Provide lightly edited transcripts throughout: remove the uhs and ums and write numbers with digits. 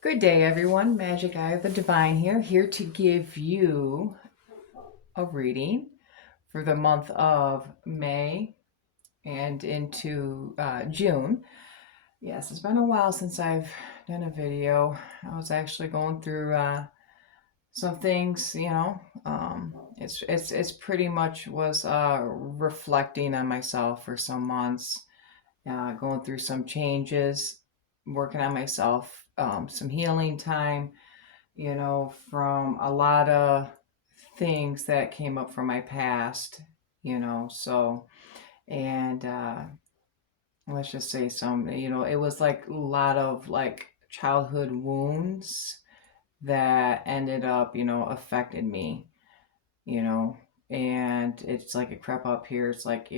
Good day, everyone. Magic Eye of the Divine here to give you a reading for the month of May and into June. Yes, it's been a while since I've done a video. I was actually going through some things, it's pretty much was reflecting on myself for some months, going through some changes, working on myself, some healing time, from a lot of things that came up from my past, so, and let's just say it was like a lot of like childhood wounds that ended up, affected me, you know, and it's like a crept up here. It's like,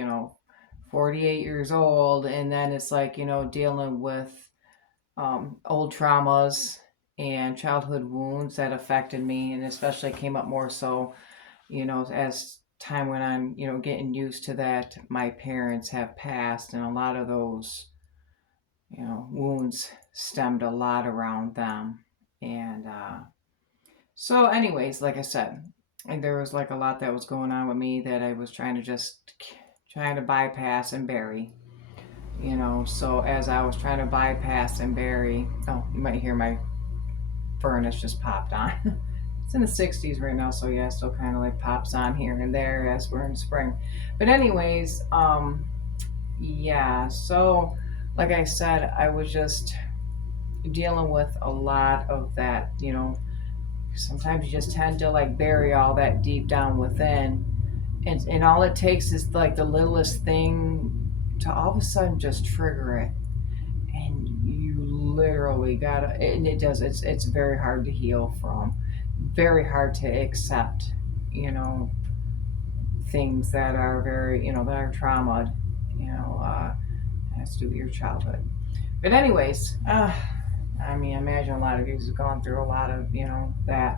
48 years old, and then it's like, dealing with old traumas and childhood wounds that affected me, and especially came up more so, as time went on, getting used to that. My parents have passed, and a lot of those, wounds stemmed a lot around them. And so, anyways, like I said, and there was like a lot that was going on with me that I was trying to bypass and bury. So as I was trying to bypass and bury, oh, you might hear my furnace just popped on. It's in the 60s right now, so yeah, it still kind of like pops on here and there as we're in spring. But anyways, yeah, so like I said, I was just dealing with a lot of that, sometimes you just tend to like bury all that deep down within. And all it takes is like the littlest thing to all of a sudden just trigger it. And you literally gotta, and it does, it's very hard to heal from, very hard to accept, you know, things that are very, that are trauma, has to do with your childhood. But anyways, I imagine a lot of you have gone through a lot of, that.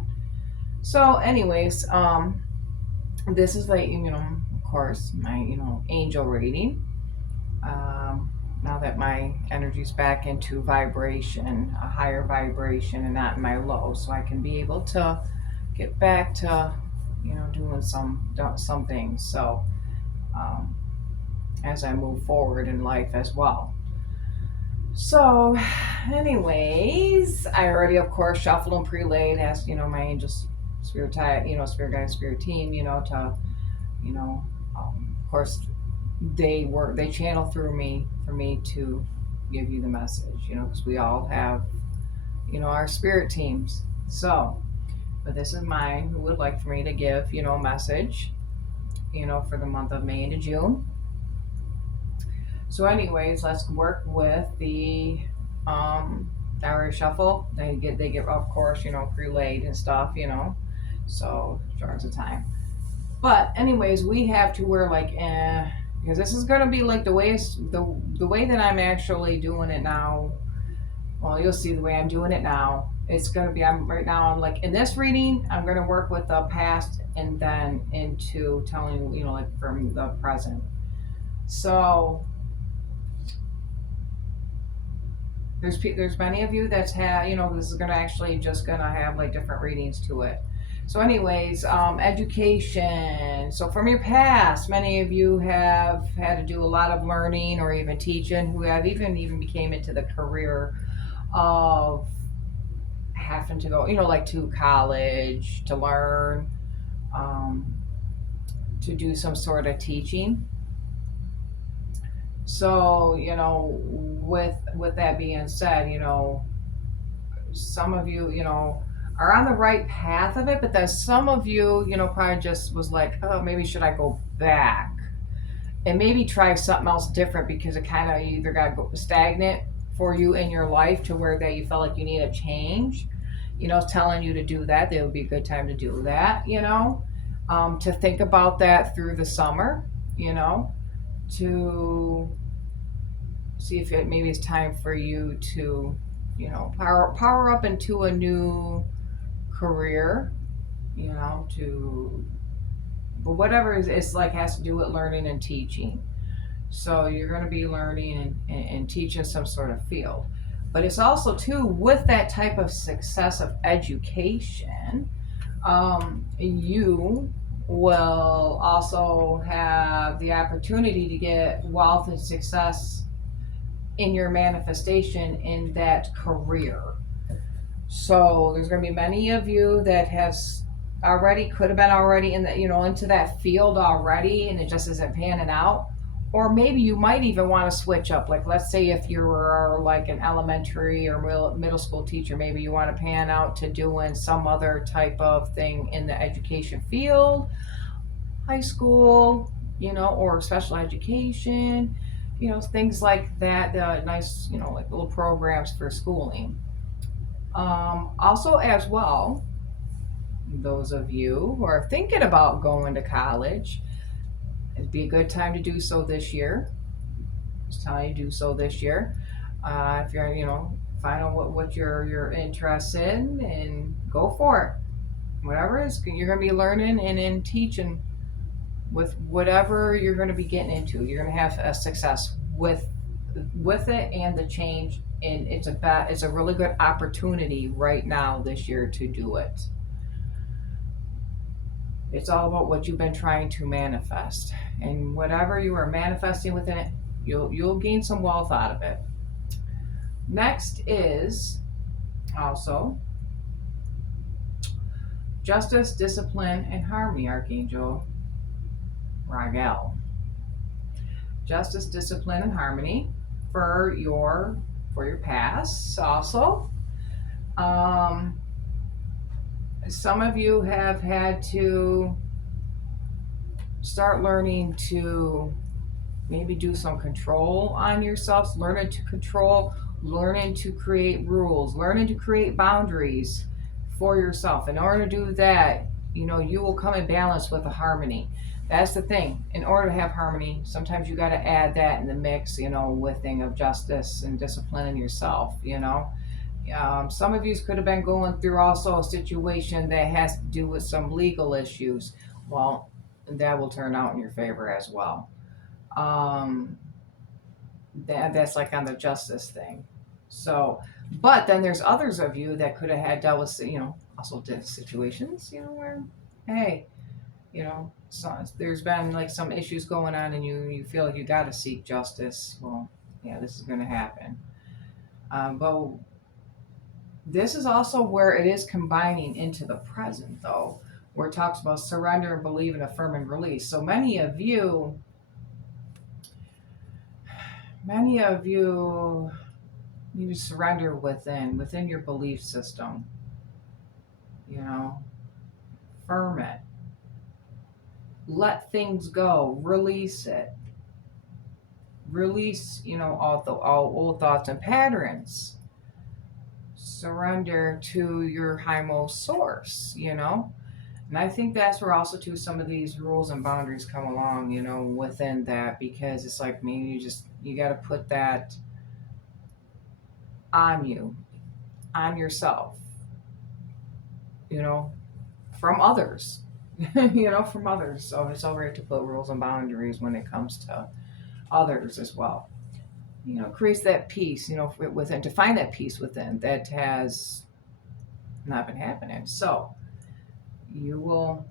So anyways, this is like, of course, my, angel reading. Now that my energy's back into vibration, a higher vibration, and not in my low, so I can be able to get back to, doing some things. So, um, as I move forward in life as well. So, anyways, I already, of course, shuffled and pre-laid, asked, my angels, spirit type, spirit guide, spirit team, you know, of course, they channel through me for me to give you the message, because we all have, our spirit teams. So, but this is mine who would like for me to give, a message, for the month of May into June. So, anyways, let's work with the diary shuffle. They get of course, pre-laid and stuff, so short of time. But anyways, we have to wear like because this is gonna be like the way that I'm actually doing it now. Well, you'll see the way I'm doing it now. It's gonna be I'm like in this reading, I'm gonna work with the past and then into telling like from the present. So there's many of you that's had this is gonna actually just gonna have like different readings to it. So anyways, education. So from your past, many of you have had to do a lot of learning or even teaching, who have even became into the career of having to go, like to college to learn, um, to do some sort of teaching. So with that being said, some of you, are on the right path of it, but then some of you, probably just was like, oh, maybe should I go back and maybe try something else different because it kind of either got stagnant for you in your life to where that you felt like you need a change. Telling you to do that, there would be a good time to do that. To think about that through the summer. To see if it maybe it's time for you to, power up into a new career, to but whatever is like has to do with learning and teaching. So you're going to be learning and teaching some sort of field. But it's also too with that type of success of education, you will also have the opportunity to get wealth and success in your manifestation in that career. So there's going to be many of you that has already could have been already in the into that field already, and it just isn't panning out. Or maybe you might even want to switch up. Like let's say if you were like an elementary or middle school teacher, maybe you want to pan out to doing some other type of thing in the education field, high school, or special education, things like that. Nice, like little programs for schooling. Also, as well, those of you who are thinking about going to college, it'd be a good time to do so this year. Just telling you, do so this year. If you're, find out what you're interested in and go for it. Whatever it is, you're going to be learning and in teaching with whatever you're going to be getting into. You're going to have a success with it and the change. And it's a really good opportunity right now this year to do it. It's all about what you've been trying to manifest, and whatever you are manifesting within it, you'll gain some wealth out of it. Next is also justice, discipline, and harmony, Archangel Raguel. Justice, discipline, and harmony for your past. Also, some of you have had to start learning to maybe do some control on yourselves, learning to control, learning to create rules, learning to create boundaries for yourself. In order to do that, you will come in balance with a harmony. That's the thing. In order to have harmony, sometimes you got to add that in the mix, with thing of justice and disciplining yourself. Some of you could have been going through also a situation that has to do with some legal issues. Well, that will turn out in your favor as well. Um, that's like on the justice thing. So, but then there's others of you that could have had dealt with, also situations, where, hey, so there's been like some issues going on, and you feel like you got to seek justice. Well, yeah, this is going to happen. But this is also where it is combining into the present, though, where it talks about surrender and believe and affirm and release. So many of you need to surrender within your belief system. Firm it. Let things go. Release it. Release, all old thoughts and patterns. Surrender to your highmost source. And I think that's where also too some of these rules and boundaries come along, within that, because it's like maybe you got to put that on you, on yourself, you know, from others, from others. So it's all right to put rules and boundaries when it comes to others as well. Creates that peace, within, to find that peace within that has not been happening. So you will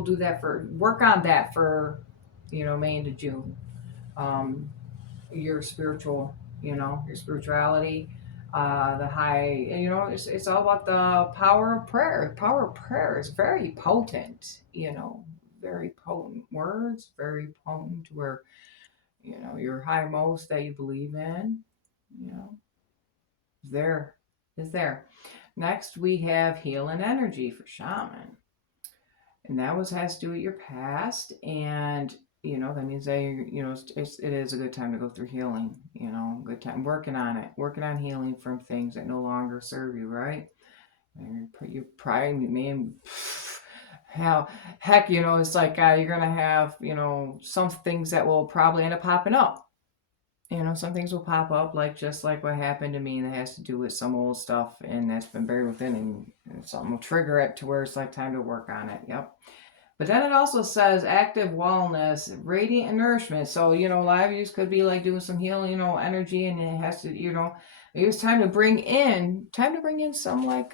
do that work on that for, May into June. Your your spirituality, the high, it's all about the power of prayer. Power of prayer is very potent, very potent words, very potent where, your high most that you believe in, you know, there is there. Next, we have healing energy for shaman. And that has to do with your past, and that means that it is a good time to go through healing. Good time working on it, working on healing from things that no longer serve you, right? And you're probably, man, how heck, it's like you're gonna have some things that will probably end up popping up. Some things will pop up, like just like what happened to me, that has to do with some old stuff, and that's been buried within, and something will trigger it to where it's like time to work on it. Yep. But then it also says active wellness, radiant nourishment. So, a lot of you could be like doing some healing, energy, and it has to, It's time to bring in some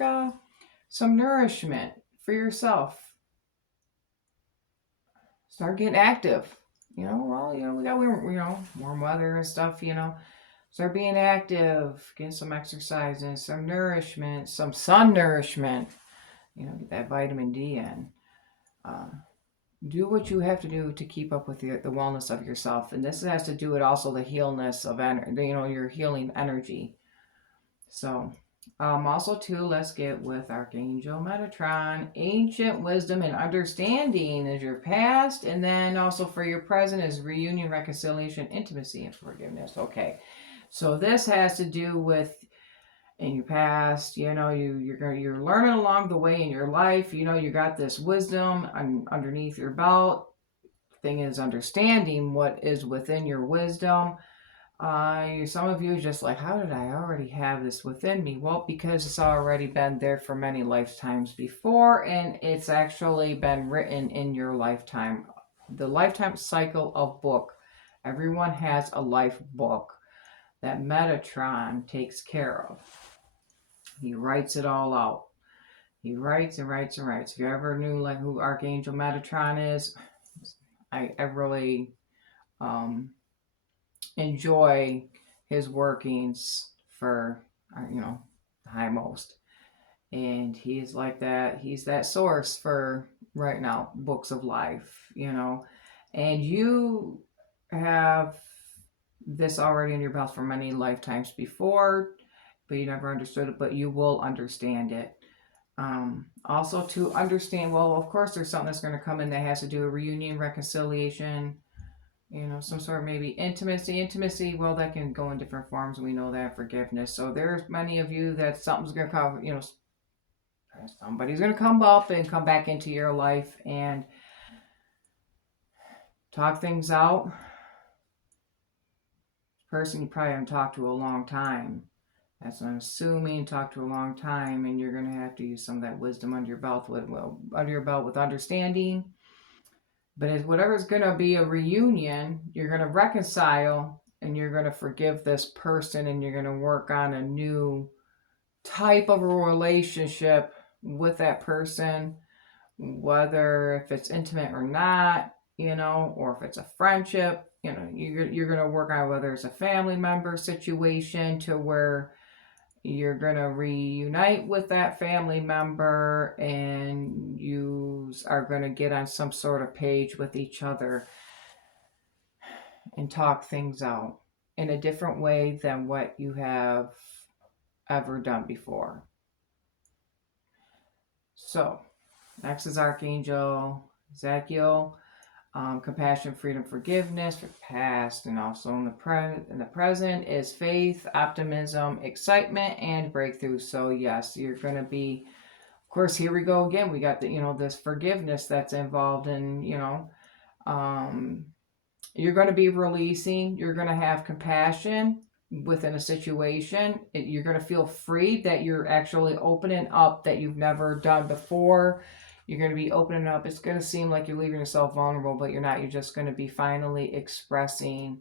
some nourishment for yourself. Start getting active. We got warm weather and stuff. Start being active, get some exercise and some nourishment, some sun nourishment. Get that vitamin D in. Uh, do what you have to do to keep up with the wellness of yourself, and this has to do with also the healness of your healing energy. So, also too, let's get with Archangel Metatron. Ancient wisdom and understanding is your past, and then also for your present is reunion, reconciliation, intimacy, and forgiveness. Okay, so this has to do with in your past. You're learning along the way in your life. You got this wisdom underneath your belt. Thing is understanding what is within your wisdom. Some of you are just like, how did I already have this within me? Well, because it's already been there for many lifetimes before, and it's actually been written in your lifetime. The lifetime cycle of book. Everyone has a life book that Metatron takes care of. He writes it all out. He writes and writes and writes. If you ever knew like who Archangel Metatron is, I really enjoy his workings for the high most. And he's like that. He's that source for right now books of life. And you have this already in your belt for many lifetimes before, but you never understood it. But you will understand it. Also, to understand, well, of course, there's something that's going to come in that has to do with reunion, reconciliation, some sort of maybe intimacy. Well, that can go in different forms. We know that. Forgiveness. So there's many of you that something's going to come, somebody's going to come up and come back into your life and talk things out. Person you probably haven't talked to a long time. That's what I'm assuming. Talk to a long time, and you're going to have to use some of that wisdom under your belt with understanding. But whatever's going to be a reunion, you're going to reconcile and you're going to forgive this person and you're going to work on a new type of a relationship with that person, whether if it's intimate or not, or if it's a friendship, you're going to work on whether it's a family member situation to where you're going to reunite with that family member and you are going to get on some sort of page with each other and talk things out in a different way than what you have ever done before. So, next is Archangel Zadkiel. Compassion, freedom, forgiveness for the past, and also in the present is faith, optimism, excitement, and breakthrough. So yes, you're going to be, of course, here we go again. We got this forgiveness that's involved in, you're going to be releasing. You're going to have compassion within a situation. You're going to feel free that you're actually opening up that you've never done before. You're going to be opening up. It's going to seem like you're leaving yourself vulnerable, but you're not. You're just going to be finally expressing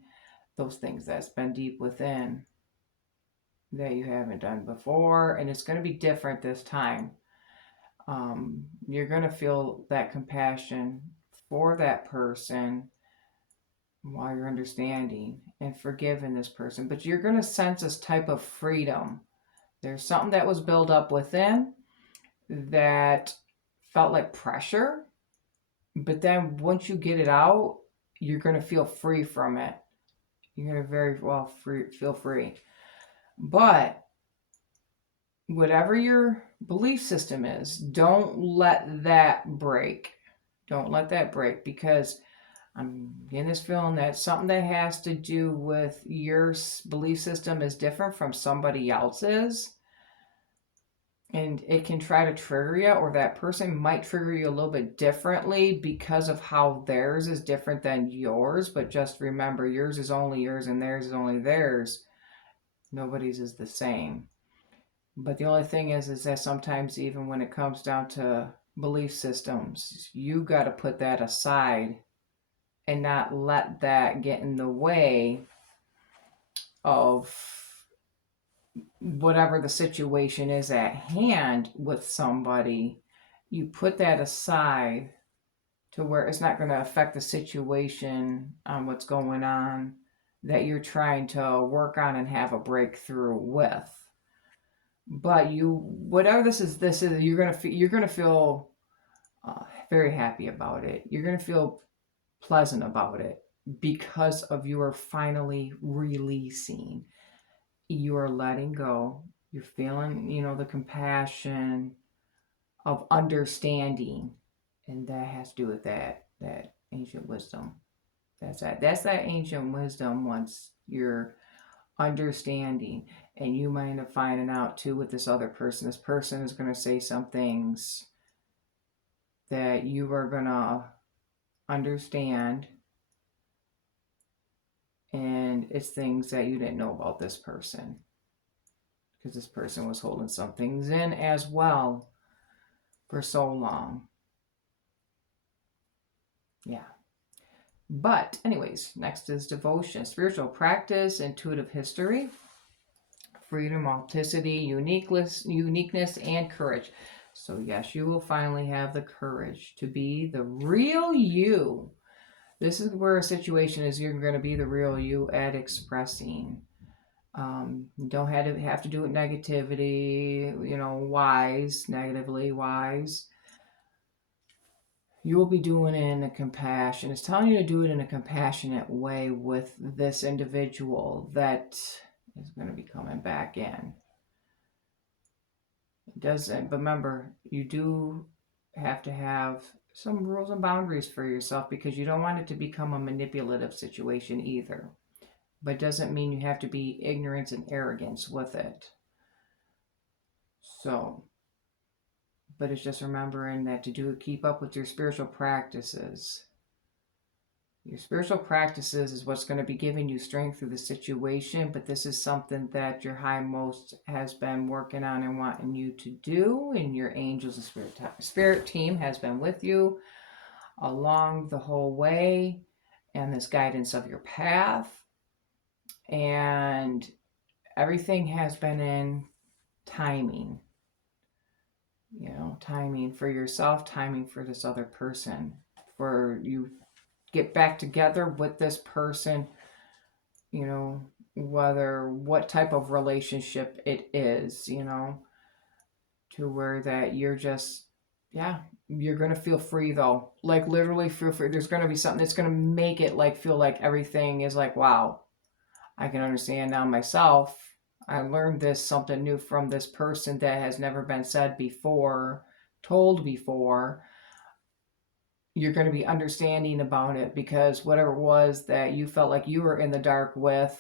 those things that's been deep within that you haven't done before. And it's going to be different this time. You're going to feel that compassion for that person while you're understanding and forgiving this person. But you're going to sense this type of freedom. There's something that was built up within that felt like pressure, but then once you get it out, you're going to feel free from it. You're going to feel free. But whatever your belief system is, don't let that break. Don't let that break, because I'm getting this feeling that something that has to do with your belief system is different from somebody else's. And it can try to trigger you, or that person might trigger you a little bit differently because of how theirs is different than yours. But just remember, yours is only yours and theirs is only theirs. Nobody's is the same. But the only thing is that sometimes even when it comes down to belief systems, you got to put that aside and not let that get in the way of whatever the situation is at hand with somebody, you put that aside to where it's not going to affect the situation on what's going on that you're trying to work on and have a breakthrough with. But whatever this is, you're gonna feel very happy about it. You're gonna feel pleasant about it because of you are finally releasing. You are letting go. You're feeling, the compassion of understanding, and that has to do with that ancient wisdom. That's that ancient wisdom. Once you're understanding, and you might end up finding out too with this other person. This person is going to say some things that you are going to understand, and it's things that you didn't know about this person because this person was holding some things in as well for so long. Yeah. But, anyways, next is devotion, spiritual practice, intuitive history, freedom, authenticity, uniqueness, and courage. So, yes, you will finally have the courage to be the real you. This is where a situation is you're going to be the real you at expressing. You don't have to do it negativity, negatively wise. You will be doing it in a compassion. It's telling you to do it in a compassionate way with this individual that is going to be coming back in. It doesn't, but remember, you do have to have some rules and boundaries for yourself because you don't want it to become a manipulative situation either. But it doesn't mean you have to be ignorance and arrogance with it. So, but it's just remembering that to keep up with your spiritual practices. Your spiritual practices is what's going to be giving you strength through the situation, but this is something that your high most has been working on and wanting you to do, and your angels and spirit team has been with you along the whole way and this guidance of your path. And everything has been in timing. Timing for yourself, timing for this other person, for you get back together with this person, what type of relationship it is, to where that you're just, you're going to feel free though. Like literally feel free. There's going to be something that's going to make it feel like everything is like, wow, I can understand now myself. I learned something new from this person that has never been said before, told before. You're going to be understanding about it because whatever it was that you felt like you were in the dark with,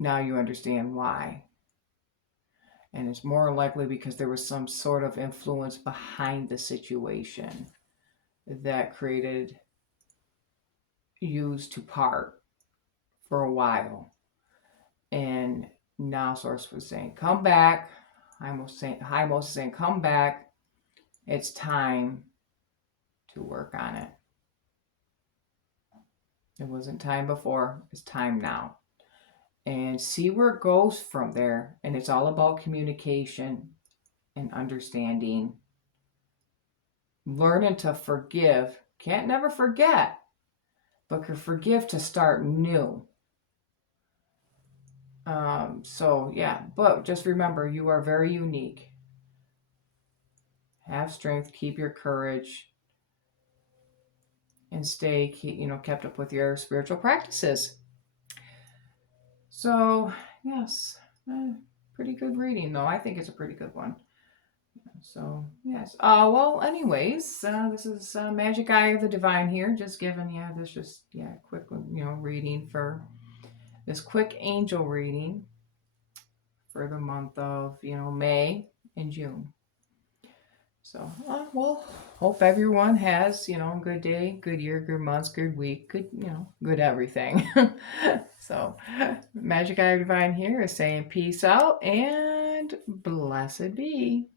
now you understand why. And it's more likely because there was some sort of influence behind the situation that created yous to part for a while. And now Source was saying, come back. High Most is saying, come back. It's time to work on it. It wasn't time before, it's time now. And see where it goes from there. And it's all about communication and understanding. Learning to forgive. Can't never forget, but can forgive to start new. But just remember, you are very unique. Have strength, keep your courage, and stay, kept up with your spiritual practices. So, yes, pretty good reading, though. I think it's a pretty good one. So, yes. Anyways, this is Magic Eye of the Divine here. Just giving quick, reading for this quick angel reading for the month of, May and June. So, hope everyone has, a good day, good year, good months, good week, good everything. So, Magic Eye Divine here is saying peace out and blessed be.